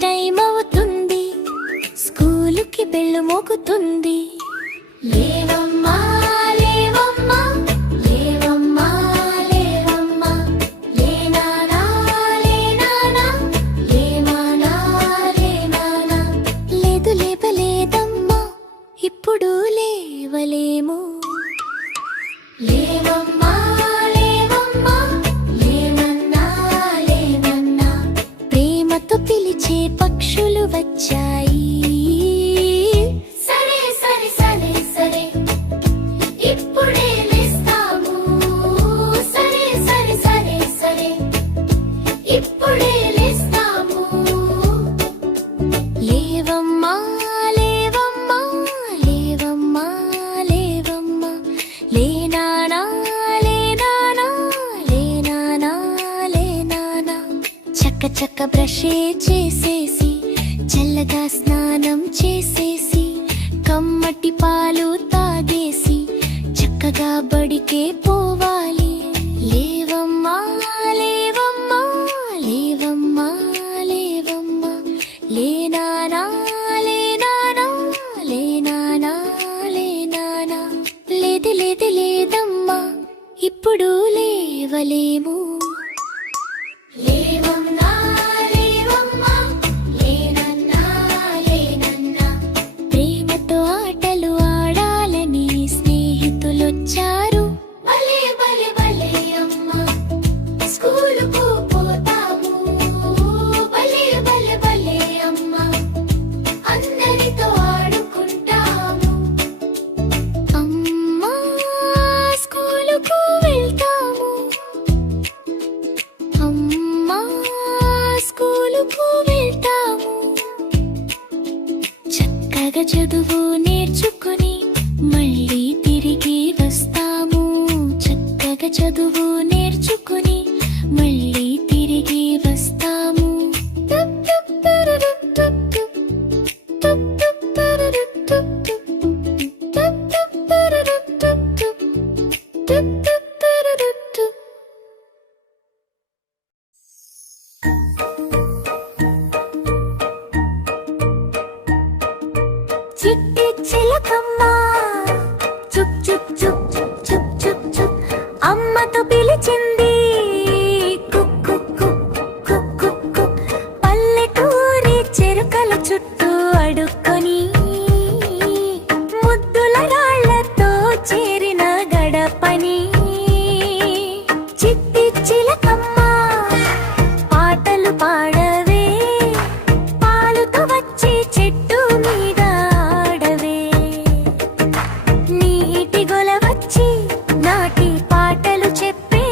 Time అవుతుంది, స్కూలుకి bell మోగుతుంది. లేవమ్మా లేవమ్మా లేవమ్మా లేవమ్మా, లేనానా లేనానా లేమానా లేనానా. లేదు లేపలేదమ్మా, ఇప్పుడు లేవలేము. లేవమ్మా లేవమ్మా లేనన్నా లేనన్నా, ప్రేమతో పిలిచే పక్షులు వచ్చాయి. సరే సరే సరే సరే, ఇప్పుడే లేస్తాము. సరే సరే సరే సరే, ఇప్పుడే లేస్తాము. లేవమ్మా లేవమ్మా లేవమ్మా లేవమ్మా, లేనానా లేనానా లేనానా లేనానా. చక్క చక్క బ్రషే చేసేసి, చల్లగా స్నానం చేసేసి, కమ్మటి పాలు తాగేసి, చక్కగా బడికే పోవాలి. లేవమ్మా లేవమ్మా లేవమ్మా లేవమ్మా, లేనానా లేనానా లేనానా లేనానా. లేదు లేదు లేదమ్మా, ఇప్పుడు లేవలేము. లేవమ్మా లేవమ్మా లేనన్నా లేనన్నా, ప్రేమతో ఆటలు ఆడాలని స్నేహితులొచ్చారు. భలే భలే భలే అమ్మా, స్కూలుకు పోతాము. భలే భలే భలే అమ్మా, అందరితో ఆడుకుంటాము. అమ్మా స్కూలుకు వెళ్తాము, అమ్మా స్కూలుకు వెళ్తాము. చక్కగా చదువు నేర్చుకుని మళ్ళీ తిరిగి వస్తాము. చక్కగా చదువు నేర్చుకుని మళ్ళీ తిరిగి వస్తాము. టుప్ టుప్ టురురుప్ టుప్ టుప్. టుప్ టుప్ టురురుప్ టుప్ టుప్. టుప్ టుప్ టురురుప్ టుప్ టుప్. టుప్ టుప్ టురురుప్ టుప్. చిట్టి చిలకమ్మ చుప్ చుప్ చుప్ చుప్ చుప్ చుప్, అమ్మతో పిలిచింది. Cook cook cook cook cook cook. పల్లెటూరి చెరుకల చుట్టూ అడుక్కొని, ముద్దుల రాళ్లతో చేరిన గడపని. చిట్టి చిలకమ్మ పాటలు పాడవే, పాలుతో వచ్చి చెట్టు మీద ఆడవే. నీటి గొల వచ్చి నాటి పాటలు చెప్పే,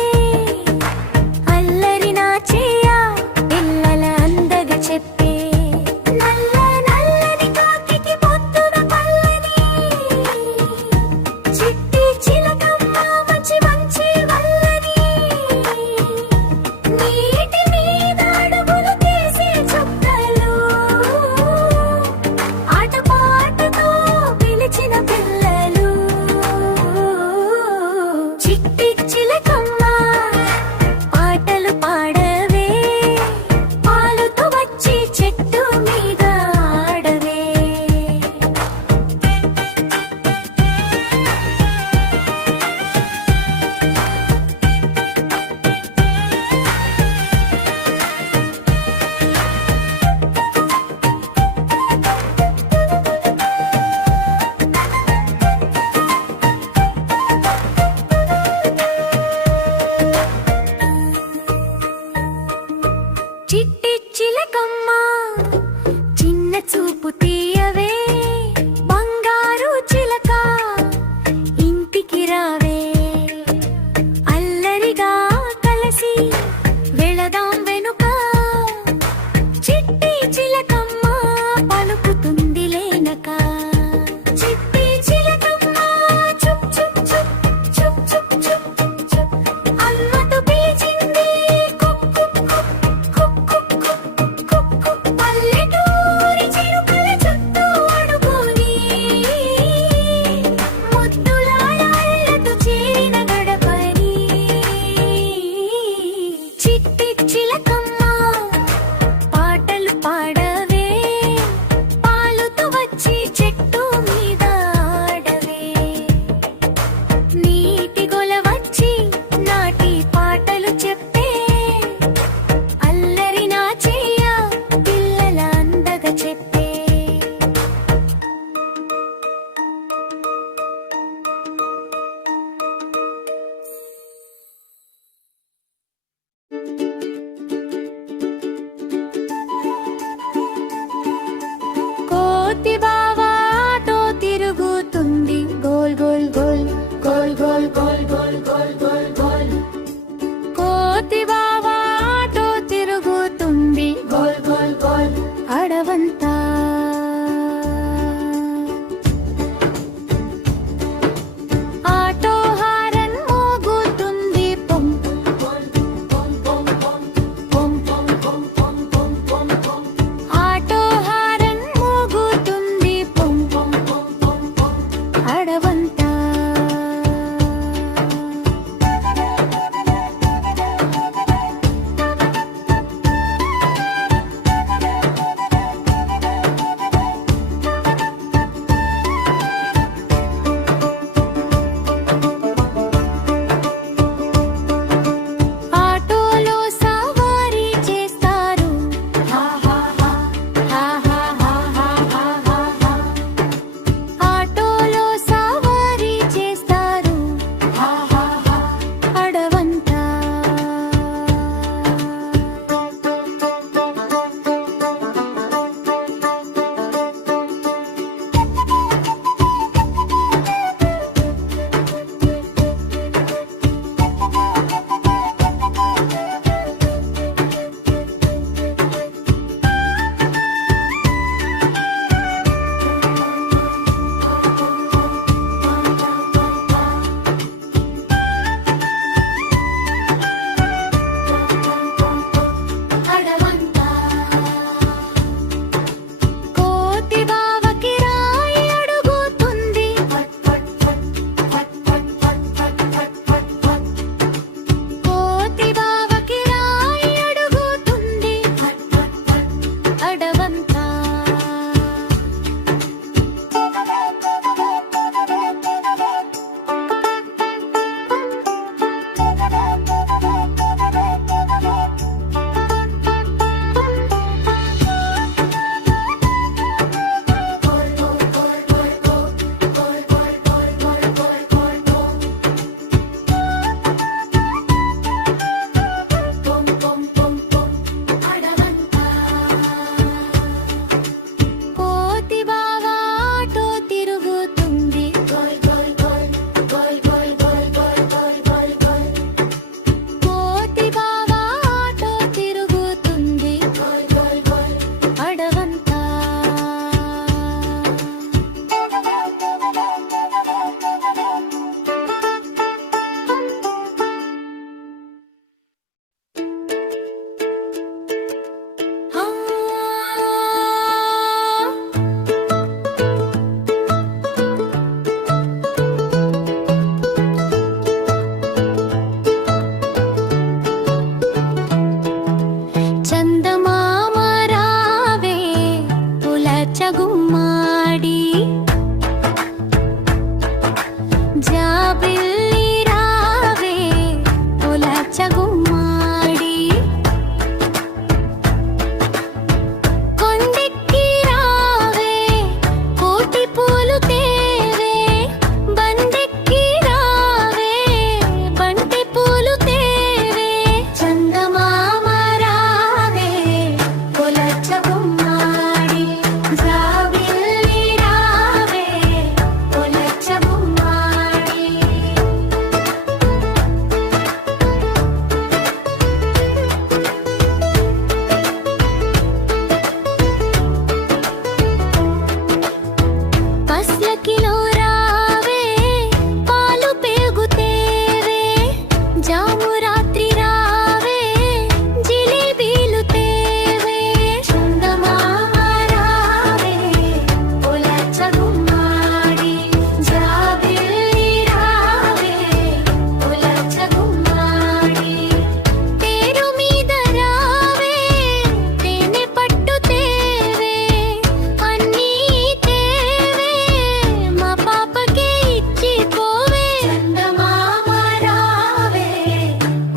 అల్లరి నా చెయ్య పిల్లల అందగ చెప్పే. నల్ల నల్లని కాకికి పొద్దున పల్లని, చిట్టి చిలకమ్మ మంచి మంచి వల్లని. నీటి మీద అడుగులు తీసే చుక్కలు, ఆట పాటతో పిలిచిన పిల్లలు. చిట్టి చిలకమ్మ పాటలు పాడవే, పాలుతో వచ్చి చెట్టు మీద ఆడవే. చిట్టి చిలకమ్మ చిన్న చూపు తీయవే, బంగారు చిలక ఇంటికి రావే. అల్లరిగా కలిసి వెళదాం వెనుక, చిట్టి చిలకమ్మ పలుకుతుంది లేనక. చిట్టి చిలకమ్మ చుప్ చుప్ చుప్ చుప్ చుప్ చుప్ చుప్, అమ్మతో పిలిచింది. Cook cook cook cook cook cook cook cook. పల్లెటూరి చెరుకల చుట్టూ అడుగుని, ముద్దుల రాళ్లతో చేరిన గడపని. చిట్టి చిలకమ్మ పాటలు పాడ బడవంత చందమామ రావే పులచగుమ్మాడి జాబిల్లి రావే పులచగుమ్మాడి కొండెక్కి రావే కోటి పూలు తేవే బండెక్కి రావే బంటి పూలు తేవే చందమామ రావే పులచగుమ్మాడి జాబిల్లి రావే పులచగుమ్మాడి పస్లకిలో రావే పాలు పేగుతేవే జాము రాత్రి రావే జిలేబీలు తేవే చందమామ రావే పులచగుమ్మాడి జాబిల్లి రావే పులచగుమ్మాడి తేరు మీద రావే తేనె పట్టు తేవే అన్నీ తేవే మా పాపకే ఇచ్చిపోవే చందమామ రావే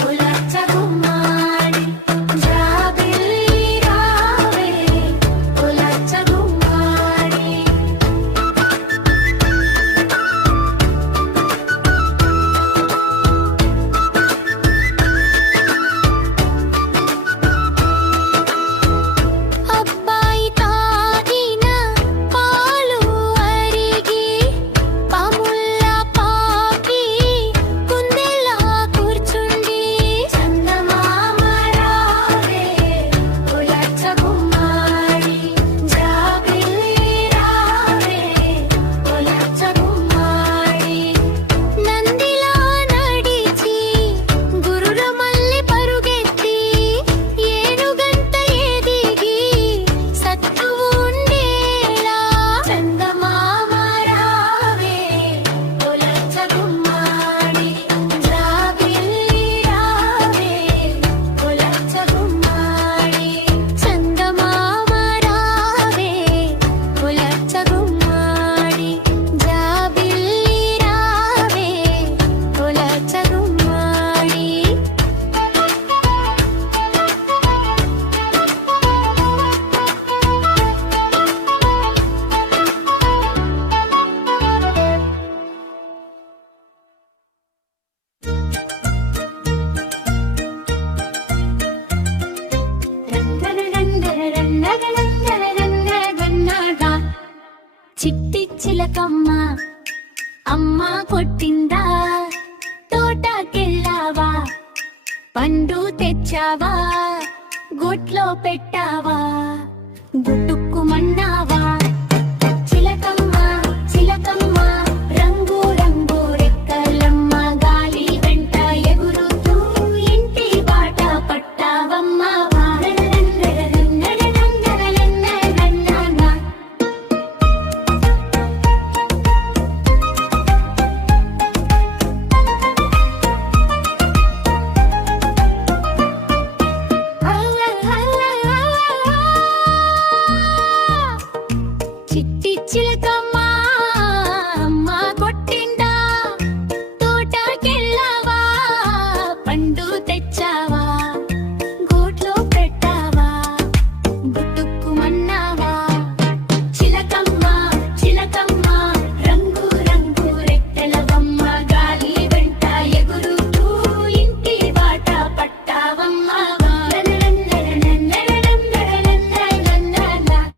పులచగుమ్మాడి జాబిల్లి రావే పులచగుమ్మాడి అబ్బాయి తాగిన పాలు అరిగి పాముల్లా పాకి కుందెలా కూర్చుండి చందమామ రావే పులచగుమ్మాడి జాబిల్లి రావే పులచగుమ్మాడి నందిలా నడిచి గుర్రమల్లి పరుగెత్తి ఏనుగంత ఎదిగి సత్తు ఉండేలా చందమామ రావే పులచగుమ్మాడి జాబిల్లి రావే పులచగుమ్మాడి చందమామ రావే పులచగుమ్మాడి జాబిల్లి రావే పులచగుమ్మాడి చిట్టి చిలకమ్మ అమ్మ కొట్టిందా తోటకెళ్ళావా పండు తెచ్చావా గొట్లో పెట్టావా గుట్టుక్కుమన్నావా చిలకమ్మ చిలకమ్మ రంగు రంగు రెక్కలమ్మ గాలి వెంట ఎగురుతూ ఇంటి బాట పట్టావమ్మా చిట్టి చిలకమ్మ